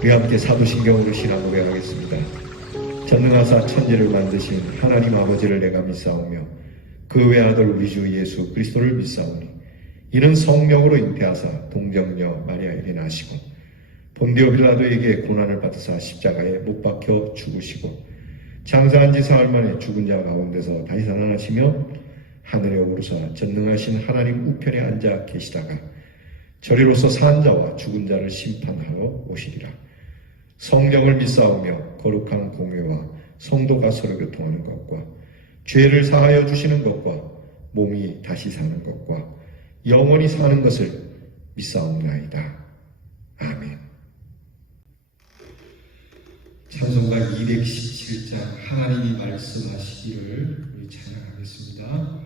우리 함께 사도신경으로 신앙 고백하겠습니다. 전능하사 천지를 만드신 하나님 아버지를 내가 믿사오며 그 외아들 우리 주 예수 그리스도를 믿사오니 이는 성령으로 잉태하사 동정녀 마리아에게 나시고 본디오 빌라도에게 고난을 받으사 십자가에 못 박혀 죽으시고 장사한 지 사흘 만에 죽은 자 가운데서 다시 살아나시며 하늘에 오르사 전능하신 하나님 우편에 앉아 계시다가 저리로서 산 자와 죽은 자를 심판하러 오시리라. 성령을 믿사오며 거룩한 공회와 성도가 서로 교통하는 것과 죄를 사하여 주시는 것과 몸이 다시 사는 것과 영원히 사는 것을 믿사옵나이다. 아멘. 찬송가 217장 하나님이 말씀하시기를 우리 찬양하겠습니다.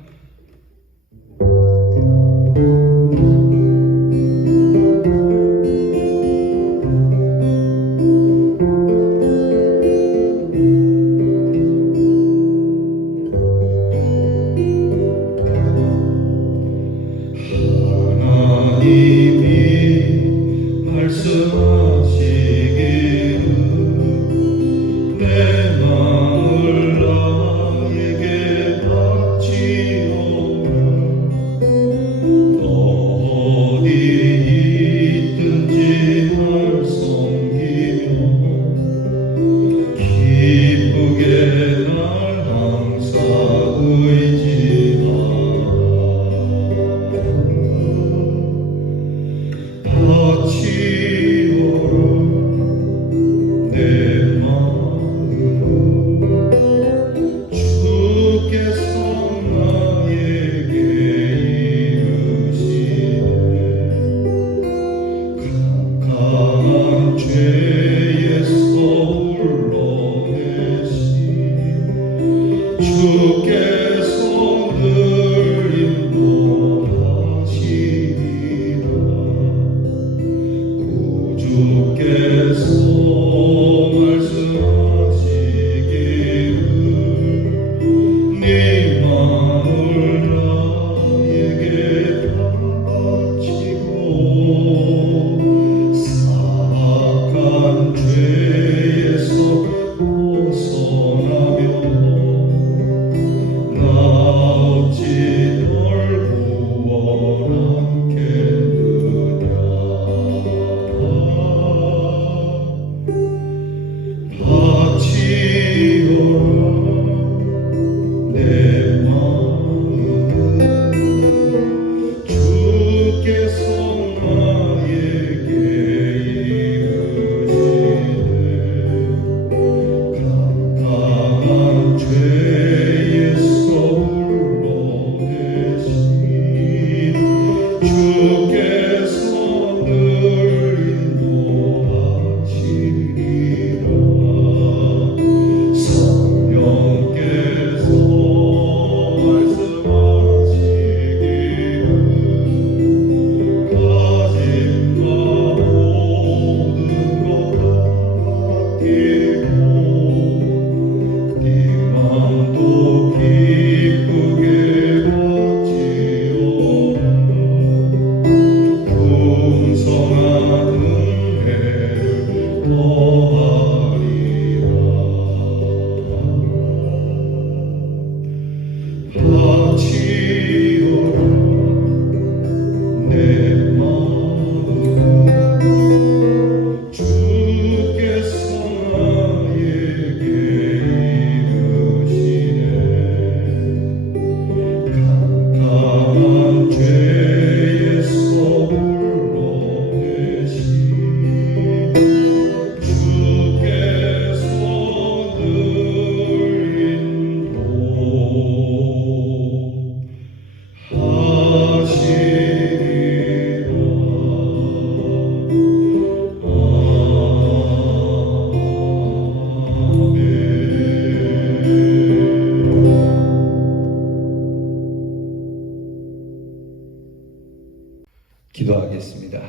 기도하겠습니다.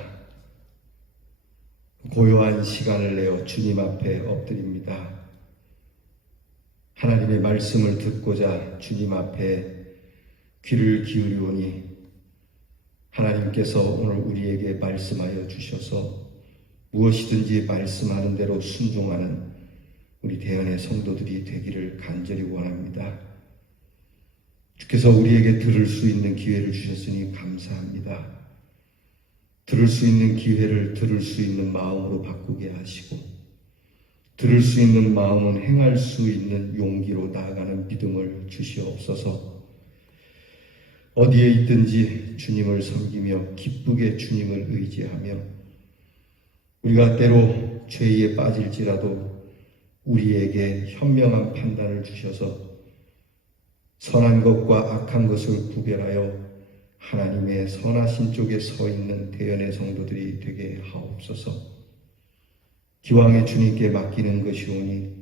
고요한 시간을 내어 주님 앞에 엎드립니다. 하나님의 말씀을 듣고자 주님 앞에 귀를 기울이오니 하나님께서 오늘 우리에게 말씀하여 주셔서 무엇이든지 말씀하는 대로 순종하는 우리 대안의 성도들이 되기를 간절히 원합니다. 주께서 우리에게 들을 수 있는 기회를 주셨으니 감사합니다. 들을 수 있는 기회를 들을 수 있는 마음으로 바꾸게 하시고, 들을 수 있는 마음은 행할 수 있는 용기로 나아가는 믿음을 주시옵소서. 어디에 있든지 주님을 섬기며 기쁘게 주님을 의지하며, 우리가 때로 죄에 빠질지라도 우리에게 현명한 판단을 주셔서 선한 것과 악한 것을 구별하여 하나님의 선하신 쪽에 서 있는 대연의 성도들이 되게 하옵소서. 기왕에 주님께 맡기는 것이오니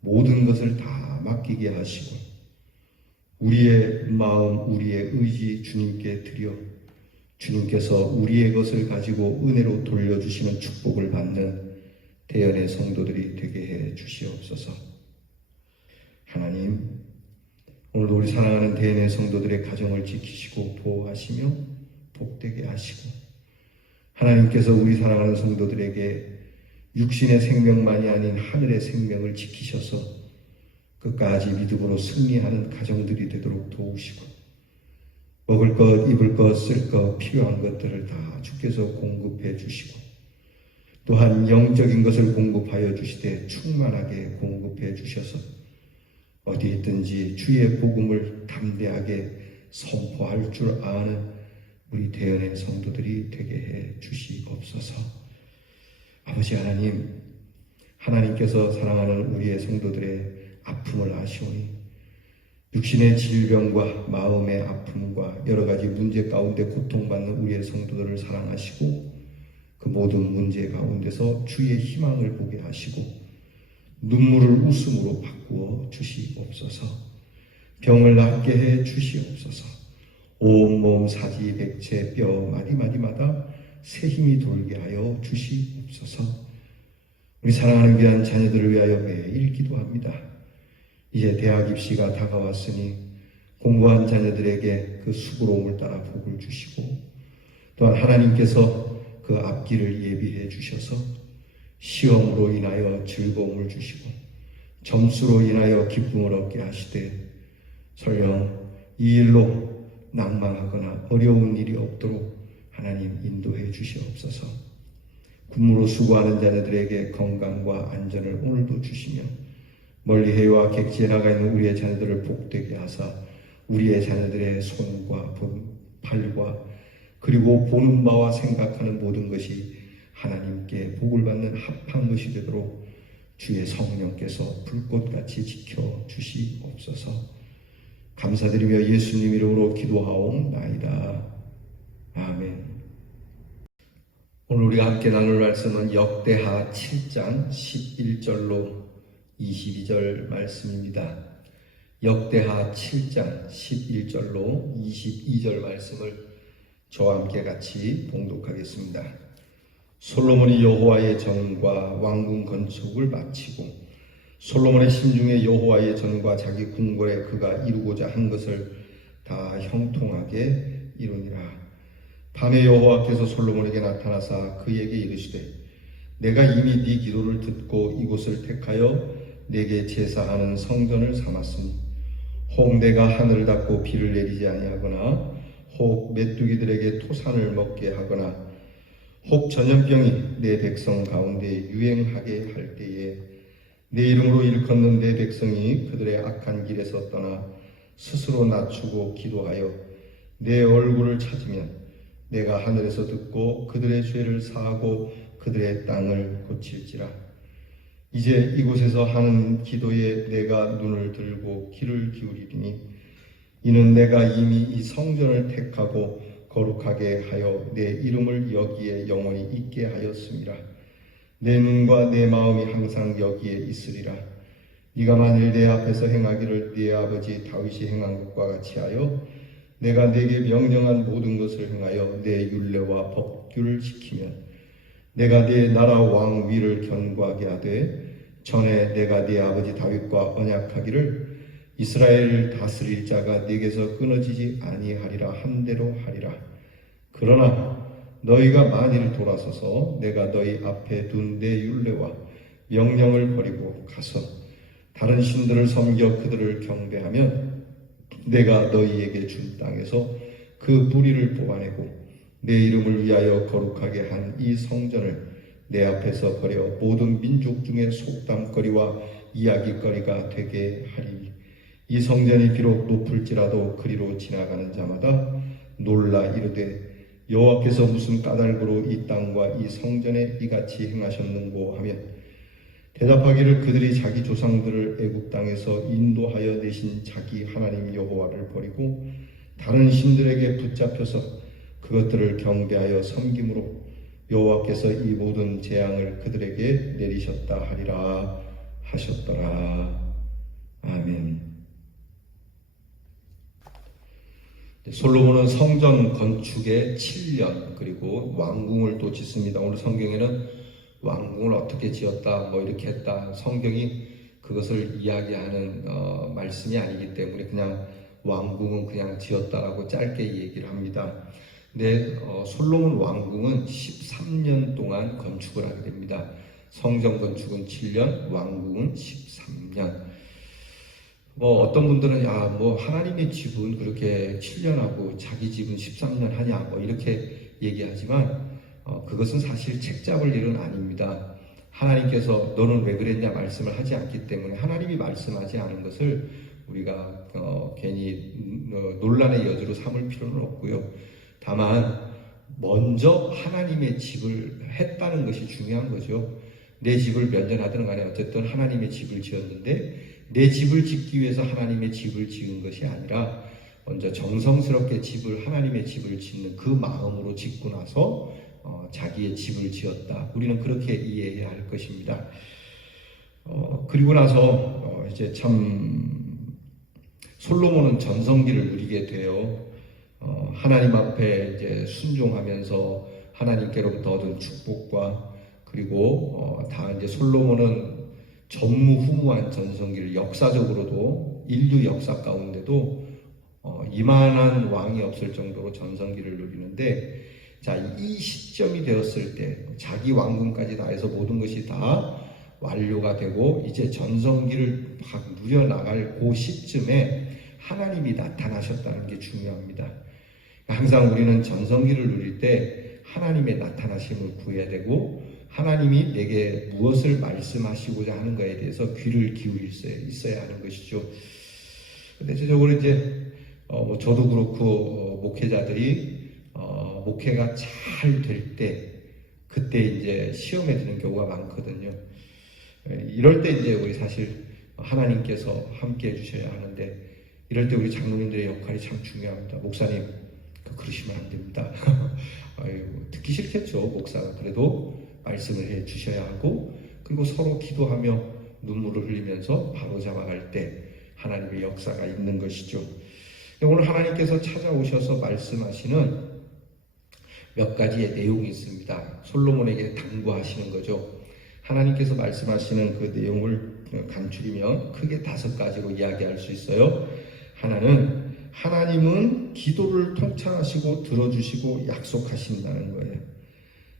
모든 것을 다 맡기게 하시고, 우리의 마음, 우리의 의지 주님께 드려 주님께서 우리의 것을 가지고 은혜로 돌려주시는 축복을 받는 대연의 성도들이 되게 해 주시옵소서. 하나님, 오늘도 우리 사랑하는 대연의 성도들의 가정을 지키시고 보호하시며 복되게 하시고, 하나님께서 우리 사랑하는 성도들에게 육신의 생명만이 아닌 하늘의 생명을 지키셔서 끝까지 믿음으로 승리하는 가정들이 되도록 도우시고, 먹을 것, 입을 것, 쓸 것, 필요한 것들을 다 주께서 공급해 주시고, 또한 영적인 것을 공급하여 주시되 충만하게 공급해 주셔서 어디 있든지 주의 복음을 담대하게 선포할 줄 아는 우리 대연의 성도들이 되게 해 주시옵소서. 아버지 하나님, 하나님께서 사랑하는 우리의 성도들의 아픔을 아시오니 육신의 질병과 마음의 아픔과 여러 가지 문제 가운데 고통받는 우리의 성도들을 사랑하시고, 그 모든 문제 가운데서 주의 희망을 보게 하시고 눈물을 웃음으로 바꾸어 주시옵소서. 병을 낫게 해 주시옵소서. 온몸 사지 백체 뼈 마디마디마다 새 힘이 돌게 하여 주시옵소서. 우리 사랑하는 귀한 자녀들을 위하여 매일 기도합니다. 이제 대학 입시가 다가왔으니 공부한 자녀들에게 그 수고로움을 따라 복을 주시고, 또한 하나님께서 그 앞길을 예비해 주셔서 시험으로 인하여 즐거움을 주시고 점수로 인하여 기쁨을 얻게 하시되, 설령 이 일로 낭망하거나 어려운 일이 없도록 하나님 인도해 주시옵소서. 군무로 수고하는 자녀들에게 건강과 안전을 오늘도 주시며, 멀리 해외와 객지에 나가 있는 우리의 자녀들을 복되게 하사 우리의 자녀들의 손과 발과 그리고 보는 바와 생각하는 모든 것이 하나님께 복을 받는 합한 것이 되도록 주의 성령께서 불꽃같이 지켜 주시옵소서. 감사드리며 예수님 이름으로 기도하옵나이다. 아멘. 오늘 우리가 함께 나눌 말씀은 역대하 7장 11절로 22절 말씀입니다. 역대하 7장 11절로 22절 말씀을 저와 함께 같이 봉독하겠습니다. 솔로몬이 여호와의 전과 왕궁 건축을 마치고 솔로몬의 심중에 여호와의 전과 자기 궁궐에 그가 이루고자 한 것을 다 형통하게 이루니라. 밤에 여호와께서 솔로몬에게 나타나사 그에게 이르시되, 내가 이미 네 기도를 듣고 이곳을 택하여 내게 제사하는 성전을 삼았으니 혹 내가 하늘을 닫고 비를 내리지 아니하거나 혹 메뚜기들에게 토산을 먹게 하거나 혹 전염병이 내 백성 가운데 유행하게 할 때에 내 이름으로 일컫는 내 백성이 그들의 악한 길에서 떠나 스스로 낮추고 기도하여 내 얼굴을 찾으면 내가 하늘에서 듣고 그들의 죄를 사하고 그들의 땅을 고칠지라. 이제 이곳에서 하는 기도에 내가 눈을 들고 귀를 기울이리니 이는 내가 이미 이 성전을 택하고 거룩하게 하여 내 이름을 여기에 영원히 있게 하였음이라. 내 눈과 내 마음이 항상 여기에 있으리라. 네가 만일 내 앞에서 행하기를 네 아버지 다윗이 행한 것과 같이 하여 내가 네게 명령한 모든 것을 행하여 내 율례와 법규를 지키면 내가 네 나라 왕 위를 견고하게 하되 전에 내가 네 아버지 다윗과 언약하기를 이스라엘을 다스릴 자가 네게서 끊어지지 아니하리라 한 대로 하리라. 그러나 너희가 만일 돌아서서 내가 너희 앞에 둔 내 율례와 명령을 버리고 가서 다른 신들을 섬겨 그들을 경배하면 내가 너희에게 준 땅에서 그 뿌리를 뽑아내고 내 이름을 위하여 거룩하게 한 이 성전을 내 앞에서 버려 모든 민족 중에 속담거리와 이야기거리가 되게 하리니 이 성전이 비록 높을지라도 그리로 지나가는 자마다 놀라 이르되 여호와께서 무슨 까닭으로 이 땅과 이 성전에 이같이 행하셨는고 하며 대답하기를 그들이 자기 조상들을 애굽 땅에서 인도하여 내신 자기 하나님 여호와를 버리고 다른 신들에게 붙잡혀서 그것들을 경배하여 섬김으로 여호와께서 이 모든 재앙을 그들에게 내리셨다 하리라 하셨더라. 아멘. 솔로몬은 성전 건축에 7년 그리고 왕궁을 또 짓습니다. 오늘 성경에는 왕궁을 어떻게 지었다 뭐 이렇게 했다 성경이 그것을 이야기하는 말씀이 아니기 때문에 그냥 왕궁은 그냥 지었다라고 짧게 얘기를 합니다. 근데 솔로몬 왕궁은 13년 동안 건축을 하게 됩니다. 성전 건축은 7년, 왕궁은 13년. 뭐 어떤 분들은 야 뭐 하나님의 집은 그렇게 7년하고 자기 집은 13년 하냐 뭐 이렇게 얘기하지만 그것은 사실 책 잡을 일은 아닙니다. 하나님께서 너는 왜 그랬냐 말씀을 하지 않기 때문에 하나님이 말씀하지 않은 것을 우리가 괜히 논란의 여지로 삼을 필요는 없고요. 다만 먼저 하나님의 집을 했다는 것이 중요한 거죠. 내 집을 몇 년 하든 간에 어쨌든 하나님의 집을 지었는데 내 집을 짓기 위해서 하나님의 집을 지은 것이 아니라 먼저 정성스럽게 하나님의 집을 짓는 그 마음으로 짓고 나서 자기의 집을 지었다. 우리는 그렇게 이해해야 할 것입니다. 그리고 나서 이제 참 솔로몬은 전성기를 누리게 돼요. 하나님 앞에 이제 순종하면서 하나님께로부터 얻은 축복과 그리고 다 이제 솔로몬은 전무후무한 전성기를 역사적으로도 인류 역사 가운데도 이만한 왕이 없을 정도로 전성기를 누리는데 자, 이 시점이 되었을 때 자기 왕궁까지 다 해서 모든 것이 다 완료가 되고 이제 전성기를 막 누려나갈 그 시점에 하나님이 나타나셨다는 게 중요합니다. 항상 우리는 전성기를 누릴 때 하나님의 나타나심을 구해야 되고 하나님이 내게 무엇을 말씀하시고자 하는 것에 대해서 귀를 기울일 수 있어야 하는 것이죠. 대체적으로 이제 저도 그렇고 목회자들이 목회가 잘 될 때 그때 이제 시험에 드는 경우가 많거든요. 이럴 때 이제 우리 사실 하나님께서 함께 해주셔야 하는데 이럴 때 우리 장로님들의 역할이 참 중요합니다. 목사님 그러시면 안 됩니다. 듣기 싫겠죠. 목사가 그래도 말씀을 해 주셔야 하고 그리고 서로 기도하며 눈물을 흘리면서 바로 잡아갈 때 하나님의 역사가 있는 것이죠. 오늘 하나님께서 찾아오셔서 말씀하시는 몇 가지의 내용이 있습니다. 솔로몬에게 당부하시는 거죠. 하나님께서 말씀하시는 그 내용을 간추리면 크게 5가지로 이야기할 수 있어요. 하나님은 기도를 통찰하시고 들어주시고 약속하신다는 거예요.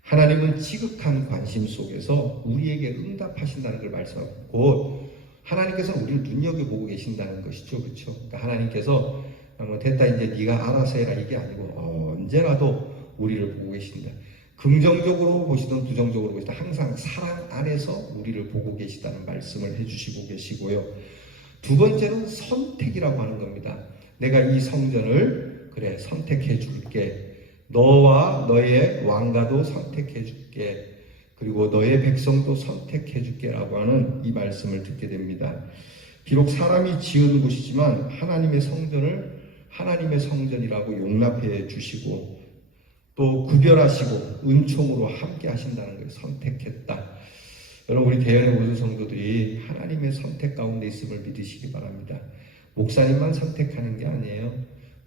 하나님은 지극한 관심 속에서 우리에게 응답하신다는 걸 말씀하고 하나님께서 우리를 눈여겨보고 계신다는 것이죠. 그렇죠? 그러니까 하나님께서 됐다 이제 네가 알아서 해라 이게 아니고 언제라도 우리를 보고 계신다. 긍정적으로 보시든 부정적으로 보시든 항상 사랑 안에서 우리를 보고 계시다는 말씀을 해주시고 계시고요. 두 번째는 선택이라고 하는 겁니다. 내가 이 성전을 그래 선택해 줄게. 너와 너의 왕가도 선택해 줄게. 그리고 너의 백성도 선택해 줄게 라고 하는 이 말씀을 듣게 됩니다. 비록 사람이 지은 곳이지만 하나님의 성전을 하나님의 성전이라고 용납해 주시고 또 구별하시고 은총으로 함께 하신다는 거예요. 선택했다. 여러분 우리 대연의 모든 성도들이 하나님의 선택 가운데 있음을 믿으시기 바랍니다. 목사님만 선택하는 게 아니에요.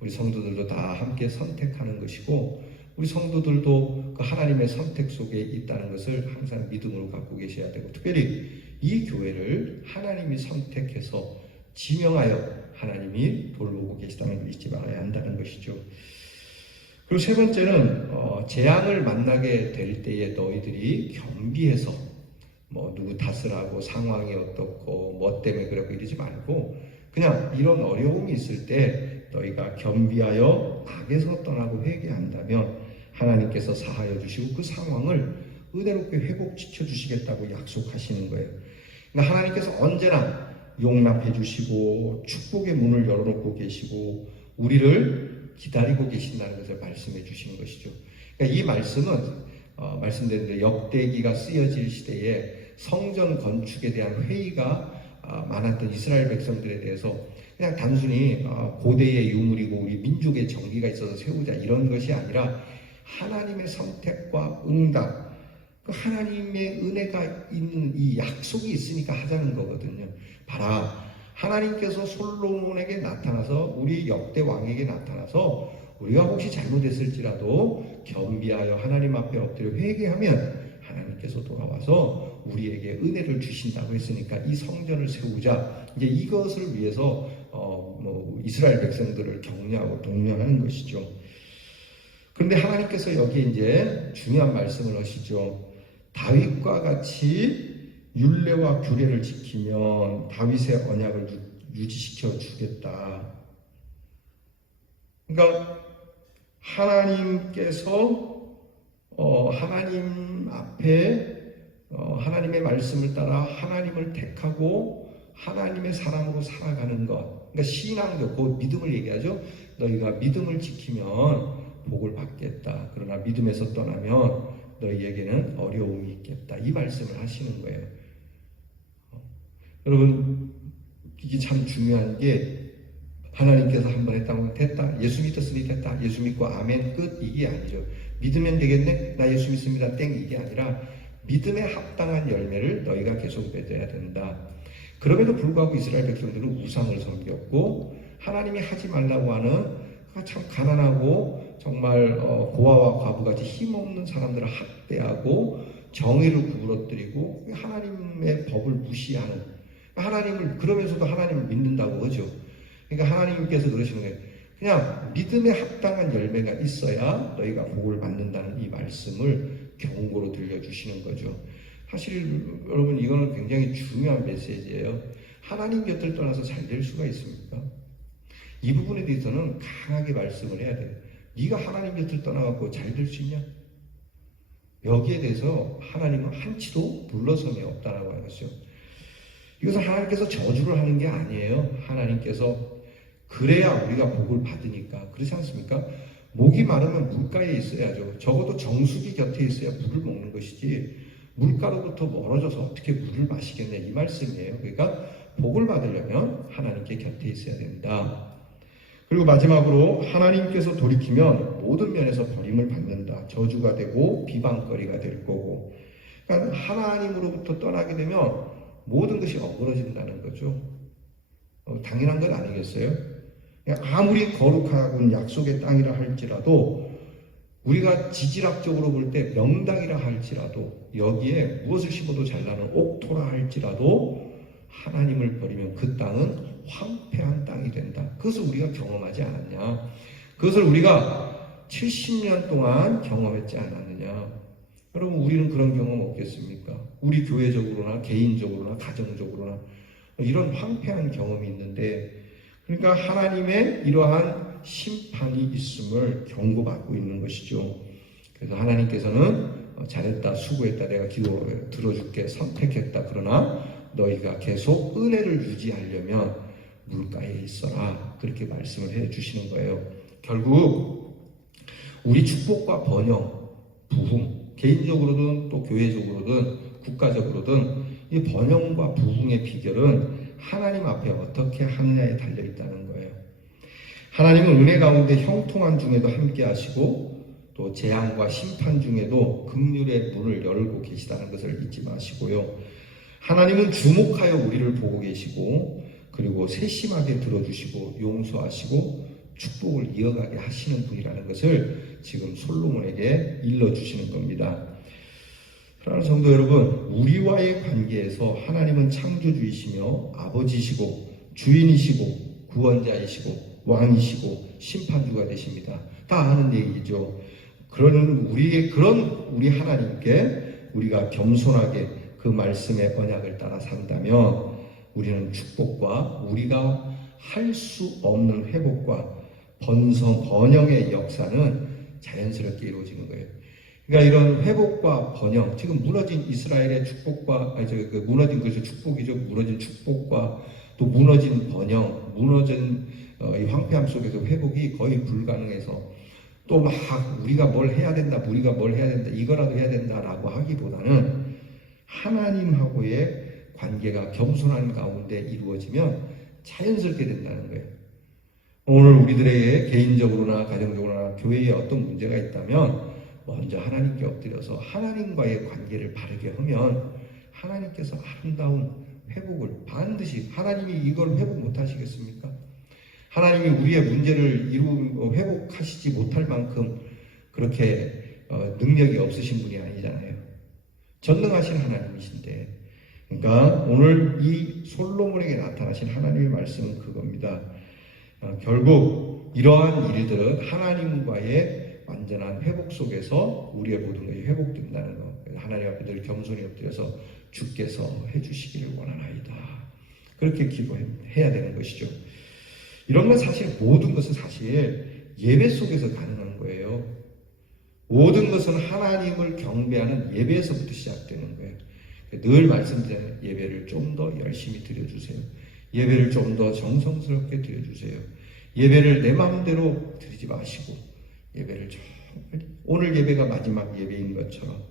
우리 성도들도 다 함께 선택하는 것이고 우리 성도들도 그 하나님의 선택 속에 있다는 것을 항상 믿음으로 갖고 계셔야 되고 특별히 이 교회를 하나님이 선택해서 지명하여 하나님이 돌보고 계시다는 걸 잊지 말아야 한다는 것이죠. 그리고 세 번째는 재앙을 만나게 될 때에 너희들이 겸비해서 뭐 누구 탓을 하고 상황이 어떻고 뭐 때문에 그렇고 이러지 말고 그냥 이런 어려움이 있을 때 너희가 겸비하여 악에서 떠나고 회개한다면 하나님께서 사하여 주시고 그 상황을 은혜롭게 회복시켜 주시겠다고 약속하시는 거예요. 그러니까 하나님께서 언제나 용납해 주시고 축복의 문을 열어놓고 계시고 우리를 기다리고 계신다는 것을 말씀해 주시는 것이죠. 그러니까 이 말씀은 말씀드린 대로 역대기가 쓰여질 시대에 성전 건축에 대한 회의가 많았던 이스라엘 백성들에 대해서 그냥 단순히 고대의 유물이고 우리 민족의 정기가 있어서 세우자 이런 것이 아니라 하나님의 선택과 응답, 그 하나님의 은혜가 있는 이 약속이 있으니까 하자는 거거든요. 봐라, 하나님께서 솔로몬에게 나타나서 우리 역대 왕에게 나타나서 우리가 혹시 잘못했을지라도 겸비하여 하나님 앞에 엎드려 회개하면 하나님께서 돌아와서 우리에게 은혜를 주신다고 했으니까 이 성전을 세우자. 이제 이것을 위해서 이스라엘 백성들을 격려하고 독려하는 것이죠. 그런데 하나님께서 여기에 이제 중요한 말씀을 하시죠. 다윗과 같이 율례와 규례를 지키면 다윗의 언약을 유지시켜 주겠다. 그러니까 하나님께서 하나님 앞에 하나님의 말씀을 따라 하나님을 택하고 하나님의 사람으로 살아가는 것. 그러니까 신앙적 곧 믿음을 얘기하죠. 너희가 믿음을 지키면 복을 받겠다. 그러나 믿음에서 떠나면 너희에게는 어려움이 있겠다. 이 말씀을 하시는 거예요. 여러분, 이게 참 중요한 게 하나님께서 한번 했다면 됐다. 예수 믿었으니 됐다. 예수 믿고 아멘 끝. 이게 아니죠. 믿으면 되겠네. 나 예수 믿습니다. 땡. 이게 아니라 믿음에 합당한 열매를 너희가 계속 맺어야 된다. 그럼에도 불구하고 이스라엘 백성들은 우상을 섬겼고 하나님이 하지 말라고 하는 참 가난하고 정말 고아와 과부같이 힘없는 사람들을 학대하고 정의를 구부러뜨리고 하나님의 법을 무시하는 하나님을 그러면서도 하나님을 믿는다고 하죠. 그러니까 하나님께서 그러시는 거예요. 그냥 믿음에 합당한 열매가 있어야 너희가 복을 받는다는 이 말씀을 경고로 들려주시는 거죠. 사실 여러분 이거는 굉장히 중요한 메시지예요. 하나님 곁을 떠나서 잘 될 수가 있습니까? 이 부분에 대해서는 강하게 말씀을 해야 돼요. 네가 하나님 곁을 떠나갖고 잘 될 수 있냐? 여기에 대해서 하나님은 한치도 물러섬이 없다라고 하는 것이죠. 이것은 하나님께서 저주를 하는 게 아니에요. 하나님께서 그래야 우리가 복을 받으니까. 그렇지 않습니까? 목이 마르면 물가에 있어야죠. 적어도 정수기 곁에 있어야 물을 먹는 것이지 물가로부터 멀어져서 어떻게 물을 마시겠냐 이 말씀이에요. 그러니까 복을 받으려면 하나님께 곁에 있어야 된다. 그리고 마지막으로 하나님께서 돌이키면 모든 면에서 버림을 받는다. 저주가 되고 비방거리가 될 거고. 그러니까 하나님으로부터 떠나게 되면 모든 것이 어그러진다는 거죠. 당연한 건 아니겠어요? 아무리 거룩하고 약속의 땅이라 할지라도 우리가 지질학적으로 볼 때 명당이라 할지라도 여기에 무엇을 심어도 잘 나는 옥토라 할지라도 하나님을 버리면 그 땅은 황폐한 땅이 된다. 그것을 우리가 경험하지 않았냐? 그것을 우리가 70년 동안 경험했지 않았느냐? 여러분 우리는 그런 경험 없겠습니까? 우리 교회적으로나 개인적으로나 가정적으로나 이런 황폐한 경험이 있는데 그러니까 하나님의 이러한 심판이 있음을 경고받고 있는 것이죠. 그래서 하나님께서는 잘했다, 수고했다, 내가 기도 들어줄게, 선택했다. 그러나 너희가 계속 은혜를 유지하려면 물가에 있어라. 그렇게 말씀을 해주시는 거예요. 결국 우리 축복과 번영, 부흥, 개인적으로든 또 교회적으로든 국가적으로든 이 번영과 부흥의 비결은 하나님 앞에 어떻게 하느냐에 달려있다는 거예요. 하나님은 은혜 가운데 형통한 중에도 함께 하시고 또 재앙과 심판 중에도 긍휼의 문을 열고 계시다는 것을 잊지 마시고요. 하나님은 주목하여 우리를 보고 계시고 그리고 세심하게 들어주시고 용서하시고 축복을 이어가게 하시는 분이라는 것을 지금 솔로몬에게 일러주시는 겁니다. 사랑하는 성도 여러분, 우리와의 관계에서 하나님은 창조주이시며 아버지시고 주인이시고 구원자이시고 왕이시고 심판주가 되십니다. 없다 하는 얘기죠. 그런 우리 하나님께 우리가 겸손하게 그 말씀의 언약을 따라 산다면 우리는 축복과 우리가 할 수 없는 회복과 번영의 역사는 자연스럽게 이루어지는 거예요. 그러니까 이런 회복과 번영, 지금 무너진 이스라엘의 축복과 무너진 것이 축복이죠. 무너진 축복과 또 무너진 번영, 무너진 이 황폐함 속에서 회복이 거의 불가능해서 또 막 우리가 뭘 해야 된다, 이거라도 해야 된다라고 하기보다는 하나님하고의 관계가 겸손한 가운데 이루어지면 자연스럽게 된다는 거예요. 오늘 우리들에게 개인적으로나 가정적으로나 교회에 어떤 문제가 있다면 먼저 하나님께 엎드려서 하나님과의 관계를 바르게 하면 하나님께서 아름다운 회복을 반드시, 하나님이 이걸 회복 못 하시겠습니까? 하나님이 우리의 문제를 회복하시지 못할 만큼 그렇게 능력이 없으신 분이 아니잖아요. 전능하신 하나님이신데, 그러니까 오늘 이 솔로몬에게 나타나신 하나님의 말씀은 그겁니다. 결국 이러한 일들은 하나님과의 완전한 회복 속에서 우리의 모든 것이 회복된다는 것. 하나님 앞에 늘 겸손히 엎드려서 주께서 해주시기를 원하나이다. 그렇게 기도해야 되는 것이죠. 이런 건 사실 모든 것은 사실 예배 속에서 가능한 거예요. 모든 것은 하나님을 경배하는 예배에서부터 시작되는 거예요. 늘 말씀드리는 예배를 좀 더 열심히 드려주세요. 예배를 좀 더 정성스럽게 드려주세요. 예배를 내 마음대로 드리지 마시고 예배를 오늘 예배가 마지막 예배인 것처럼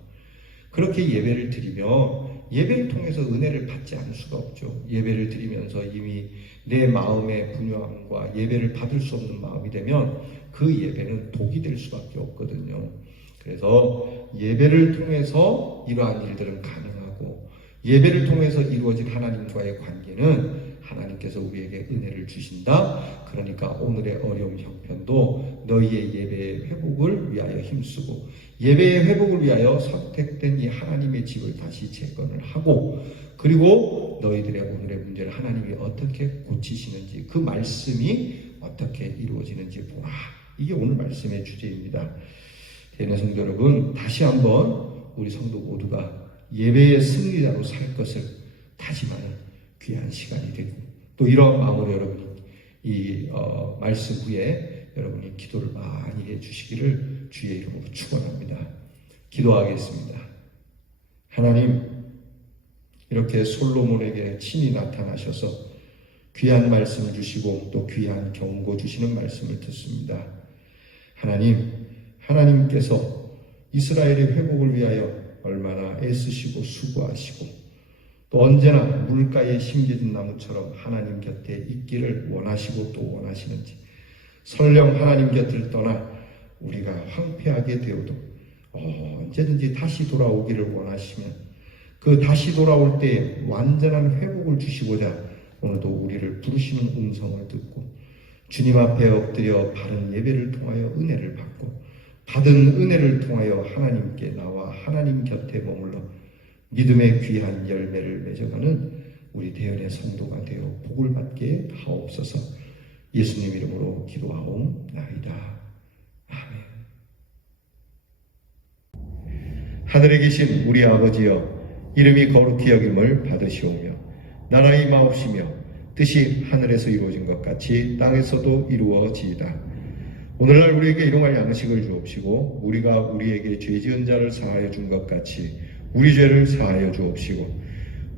그렇게 예배를 드리며 예배를 통해서 은혜를 받지 않을 수가 없죠. 예배를 드리면서 이미 내 마음의 분요함과 예배를 받을 수 없는 마음이 되면 그 예배는 독이 될 수밖에 없거든요. 그래서 예배를 통해서 이러한 일들은 가능하고 예배를 통해서 이루어진 하나님과의 관계는 하나님께서 우리에게 은혜를 주신다. 그러니까 오늘의 어려운 형편도 너희의 예배의 회복을 위하여 힘쓰고 예배의 회복을 위하여 선택된 이 하나님의 집을 다시 재건을 하고 그리고 너희들의 오늘의 문제를 하나님이 어떻게 고치시는지 그 말씀이 어떻게 이루어지는지 보라. 이게 오늘 말씀의 주제입니다. 대인의 성도 여러분, 다시 한번 우리 성도 모두가 예배의 승리자로 살 것을 다짐하는 귀한 시간이 되고 또 이런 마음으로 여러분이 이 말씀 후에 여러분이 기도를 많이 해주시기를 주의 이름으로 축원합니다. 기도하겠습니다. 하나님, 이렇게 솔로몬에게 친히 나타나셔서 귀한 말씀을 주시고 또 귀한 경고 주시는 말씀을 듣습니다. 하나님께서 이스라엘의 회복을 위하여 얼마나 애쓰시고 수고하시고 또 언제나 물가에 심겨진 나무처럼 하나님 곁에 있기를 원하시고 또 원하시는지 설령 하나님 곁을 떠나 우리가 황폐하게 되어도 언제든지 다시 돌아오기를 원하시면 그 다시 돌아올 때에 완전한 회복을 주시고자 오늘도 우리를 부르시는 음성을 듣고 주님 앞에 엎드려 바른 예배를 통하여 은혜를 받고 받은 은혜를 통하여 하나님께 나와 하나님 곁에 머물러 믿음의 귀한 열매를 맺어가는 우리 대연의 성도가 되어 복을 받게 하옵소서. 예수님 이름으로 기도하옵나이다. 아멘. 하늘에 계신 우리 아버지여, 이름이 거룩히 여김을 받으시오며 나라가 임하옵시며 뜻이 하늘에서 이루어진 것 같이 땅에서도 이루어지이다. 오늘날 우리에게 일용할 양식을 주옵시고 우리가 우리에게 죄 지은 자를 사하여 준 것 같이 우리 죄를 사하여 주옵시고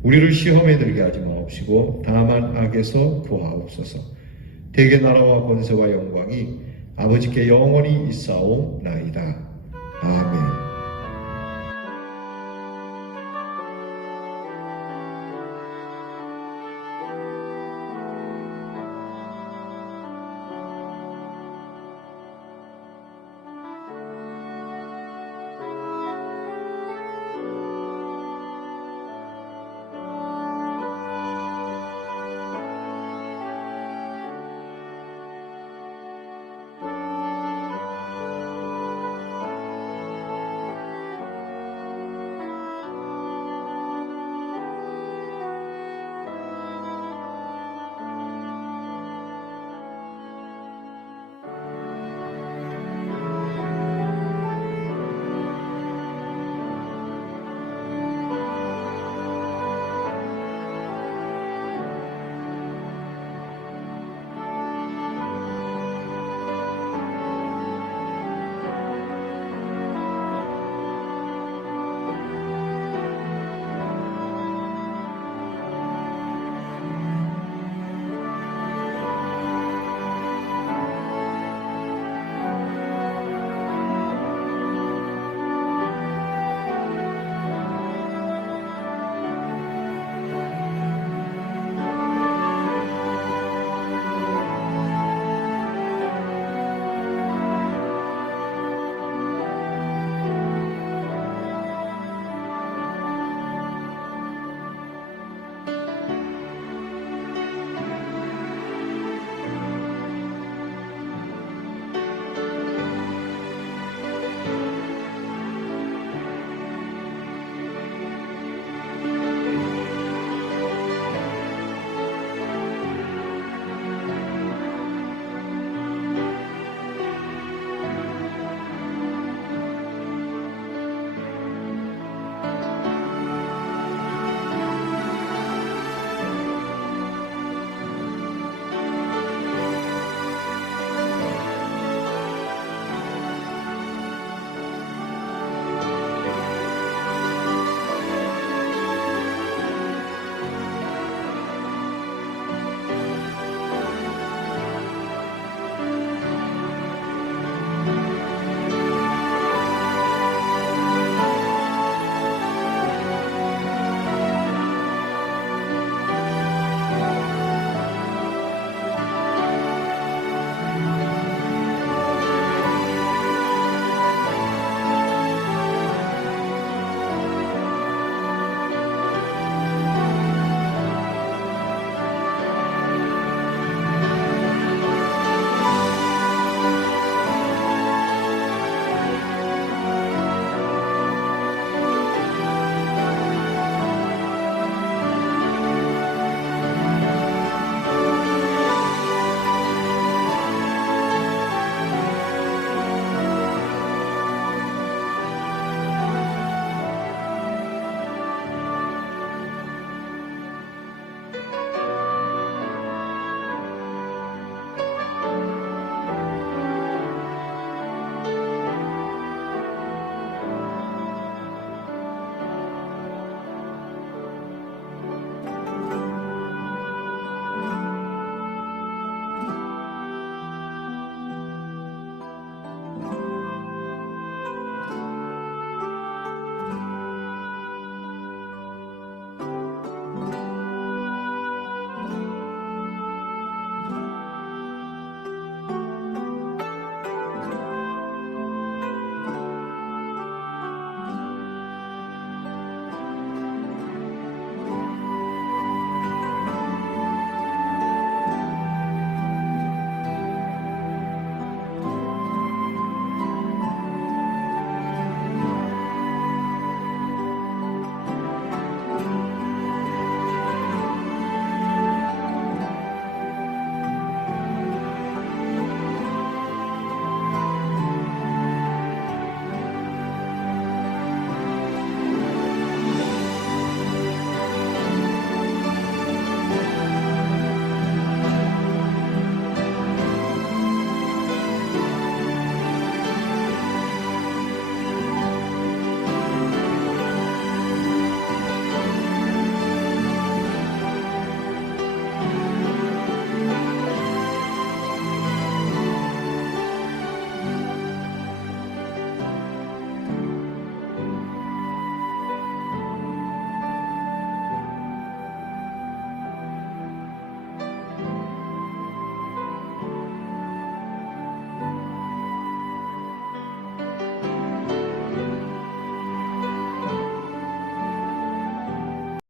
우리를 시험에 들게 하지 마옵시고 다만 악에서 구하옵소서. 대개 나라와 권세와 영광이 아버지께 영원히 있사옵나이다. 아멘.